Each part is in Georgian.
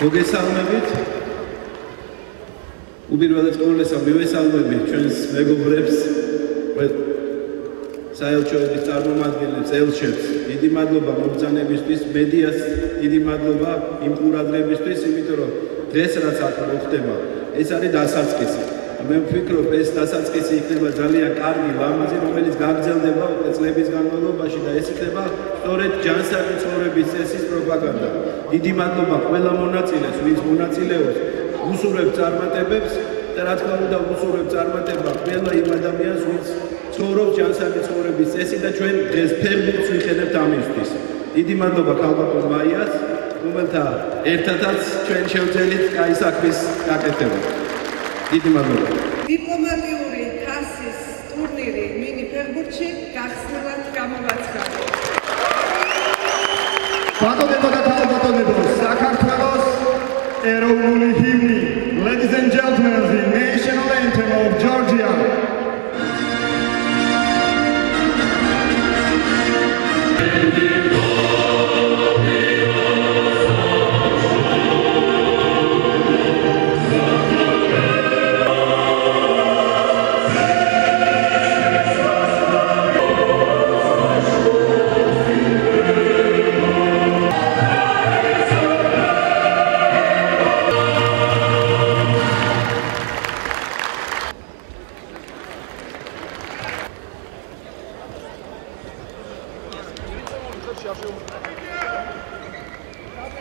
მოგესალმებით. უპირველეს ყოვლისა მივესალმებით ჩვენს მეგობრებს, საელჩოების წარმომადგენლებს, ელჩებს. დიდი მადლობა მომბრძანებისთვის, მედიას დიდი მადლობა იმ ყურადღებისთვის, იმიტომ რომ დღეს რაც აქ მოხდება, ეს არის დასაწყისი. მე ვფიქრობ, ეს დასაწყისი იქნება ძალიან კარგი ლამაზი, რომელიც გაგრძელდება წლების განმავლობაში და ეს იქნება სწორედ ჯანსაღი ცხოვრების წესის პროპაგანდა. დიდი მადლობა ყველა მონაწილეს, ვინც მონაწილეობს, უსურვებს წარმატებებს და რა თქმა უნდა უსურვებს წარმატება ყველა იმ ადამიანს, ვინც ცხოვრობს ჯანსაღი ცხოვრების წესი და ჩვენ დღეს ფერმერს ვიხენებთ ამისთვის. დიდი მადლობა ქალბატონ მაიას, რომელთა ერთადაც ჩვენ შევძელით კაი საქმის გაკეთება. დიდი მადლობა. დიპლომატიური თასის ტურნირი მინი ფეხბურთში გახსნილად გამოვაცხადა. ბატონებო და ქალბატონებო, საქართველოს ეროვნული ჰიმნი, ladies and gentlemen, the national anthem of Georgia.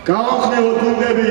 გაუხნევო გუნდები.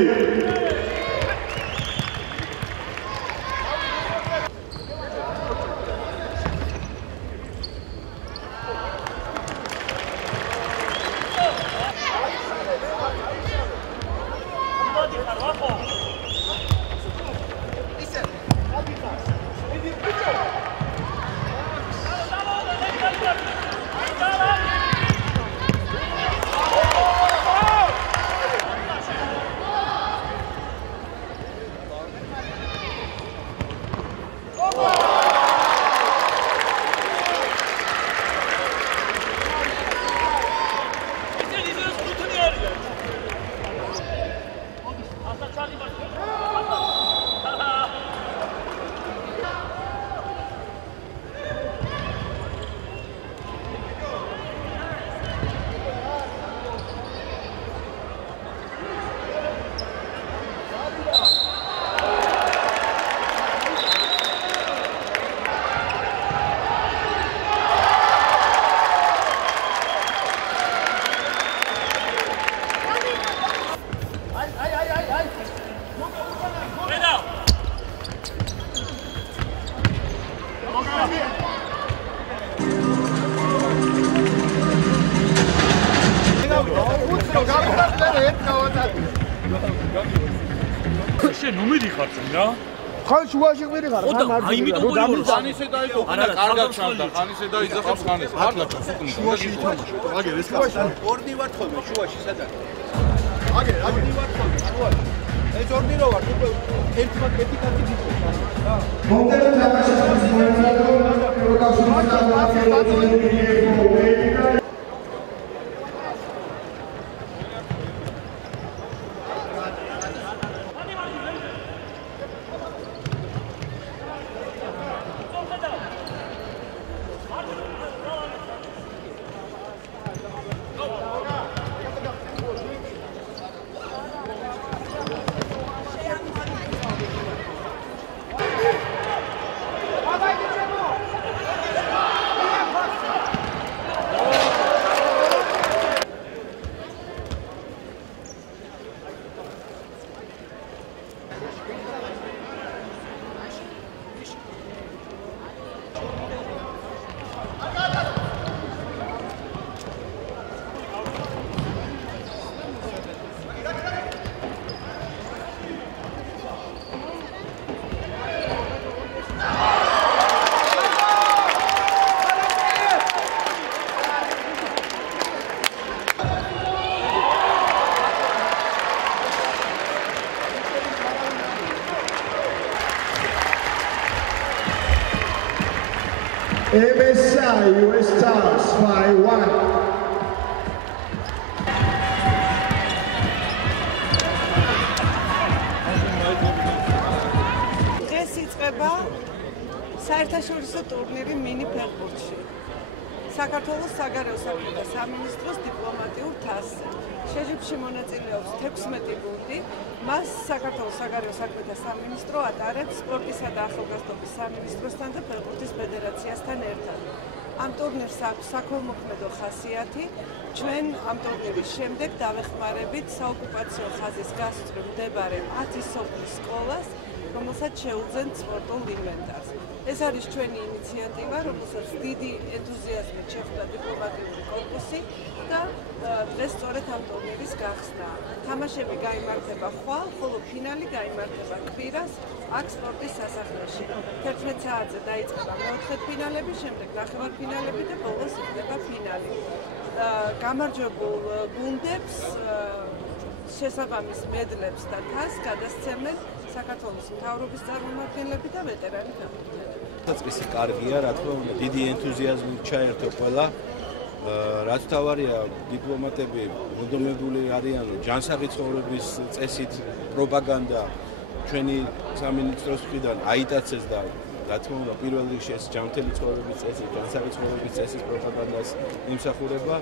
შენ ნუ მიდიხარ რა? ხან შუაში მიდიხარ, ხან მარჯვნივ. აი იმიტომ გორიო. ხანისე დაიწყო, კარგად ჩანდა, ხანისე დაიძახებს ხანის. აკლა ჩასუკუნდა. შუაში ითამაშა. აგერ ეს კაცი. ორნი ვარ ხოლმე შუაში სადაც. აგერ ორნი ვარ ხოლმე შუაში. ეს ორნი რო ვარ, უკვე ერთი კაცი გიწევს. მომდევნო თამაშის მოედანზე პროგრამის MSI US Stars 5-1. საერთაშორისო ტურნირი მინი ფეხბურთში. საქართველოს საგარეო საქმეთა სამინისტროს დიპლომატიურ თასზე. შეჯიბრში მონაწილეობს 16 გუნდი. მას საქართველოს საგარეო საქმეთა სამინისტრო ატარებს სპორტისა და ახალგაზრდობის სამინისტროსთან და ფეხბურთის ფედერაციასთან ერთად. ამ ტურნირს აქვს საქველმოქმედო ხასიათი. ჩვენ ამ ტურნირის შემდეგ დავეხმარებით საოკუპაციო ხაზის გასწვრივ მდებარე 10 სოფლის სკოლას, რომელსაც შეუძენთ სპორტულ ინვენტარს. ეს არის ჩვენი ინიციატივა, რომელსაც დიდი ენთუზიაზმით შეხვდა დიპლომატიური კორპუსი და დღეს სწორედ ამ ტურნირის გახსნა. თამაშები გაიმართება ხვალ, ხოლო ფინალი გაიმართება კვირას აქ სპორტის სასახლეში. 11 საათზე დაიწყება მეოთხედფინალები, შემდეგ ნახევარფინალები და ბოლოს იქნება ფინალი. გამარჯვებულ გუნდებს შესაბამის მედლებს და თასს გადასცემენ საქართველოს მთავრობის წარმომადგენლები და ვეტერანი ფეხბურთელები. საწყისი კარგია, რა თქმა უნდა, დიდი ენთუზიაზმით ჩაერთო ყველა. რაც თავარია, დიპლომატები მოდომებული არიან ჯანსაღი ცხოვრების წესით პროპაგანდა ჩვენი სამინისტროს მხრიდან აიტაცეს და რა თქმა უნდა, პირველ რიგში ეს ჯანმრთელი ცხოვრების წესი, ჯანსაღი ცხოვრების წესის პროპაგანდას იმსახურება.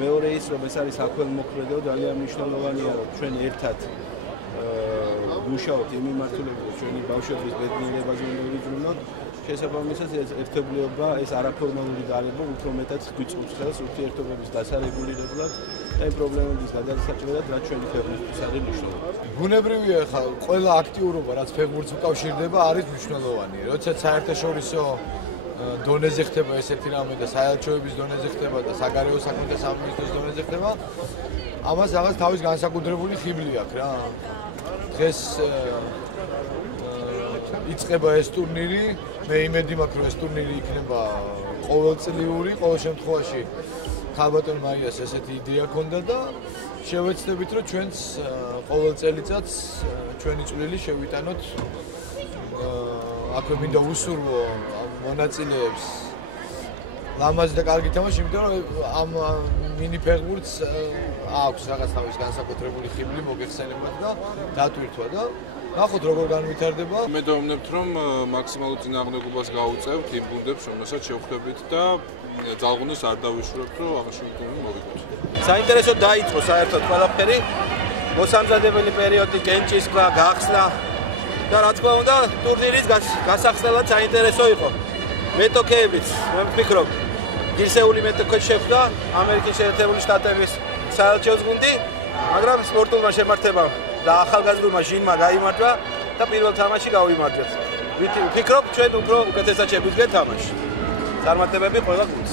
მეორე ის, რომ ეს არის საქველმოქმედო, ძალიან მნიშვნელოვანია, რომ ჩვენ ერთად მუშაობთ იმ მიმართულებით, რომ ჩვენი ბავშვების ბედნიერებაზე უნდა ვიძრუნოთ. შესაბამისად, ეს ერთობლიობა, ეს არაფორმალური გარემო უფრო მეტად გვიწევს ხელს ურთიერთობების დასარეგულირებლად და იმ პრობლემების გადასაჭრელად, რაც ჩვენი ქვეყნისთვის არის მნიშვნელოვანი. ბუნებრივია ხა ყველა აქტიურობა, რაც ფეხბურთს უკავშირდება, არის მნიშვნელოვანი. როდესაც საერთაშორისო დონეზე ხდება ესეთი რამე და საელჩოების დონეზე ხდება და საგარეო საქმეთა სამინისტროს დონეზე ხდება, ამას რაღაც თავის განსაკუთრებული ხიბლი აქვს რა. დღეს იწყება ეს ტურნირი, მე იმედი მაქვს, რომ ეს ტურნირი იქნება ყოველწლიური, ყოველ შემთხვევაში ქალბატონ მაიას ესეთი იდეა ჰქონდა და შევეცდებით, რომ ჩვენც ყოველ წელიწადს ჩვენი წვლილი შევიტანოთ. აქვე მინდა უსურვო მონაწილეებს ლამაზი და კარგი თამაში, იმიტომ რომ ამ მინი ფეხბურთს აქვს რაღაც თავის განსაკუთრებული ხიბლი მოგეხსენებათ და დატვირთვა და ნახოთ როგორ განვითარდება. მე დავუმნებთ, რომ მაქსიმალურ წინააღმდეგობას გავუწევთ იმ გუნდებს, რომელსაც შევხვდებით და ძალღუნოს არ დავიშურებთ, რომ აღნიშნული ტურნირი მოვიგოთ. საინტერესო დაიწყო საერთოდ ყველაფერი. მოსამზადებელი პერიოდი კენჭისყრა, გახსნა და რა თქმა უნდა, ტურნირის გასახსნელად საინტერესო იყო. მეტოქეებიც, მე ვფიქრობ, გირსეული მეტოქე შეხვდა ამერიკის შეერთებული შტატების საელჩოს გუნდი, მაგრამ სპორტულმა შემართებამ და ახალგაზრდულმა ჟინმა გაიმარჯვა და პირველ თამაში გავიმარჯვეთ. ვფიქრობ, ჩვენ უფრო უკეთესად შეგვიძლია თამაში. წარმატებები ყველა გუნდს.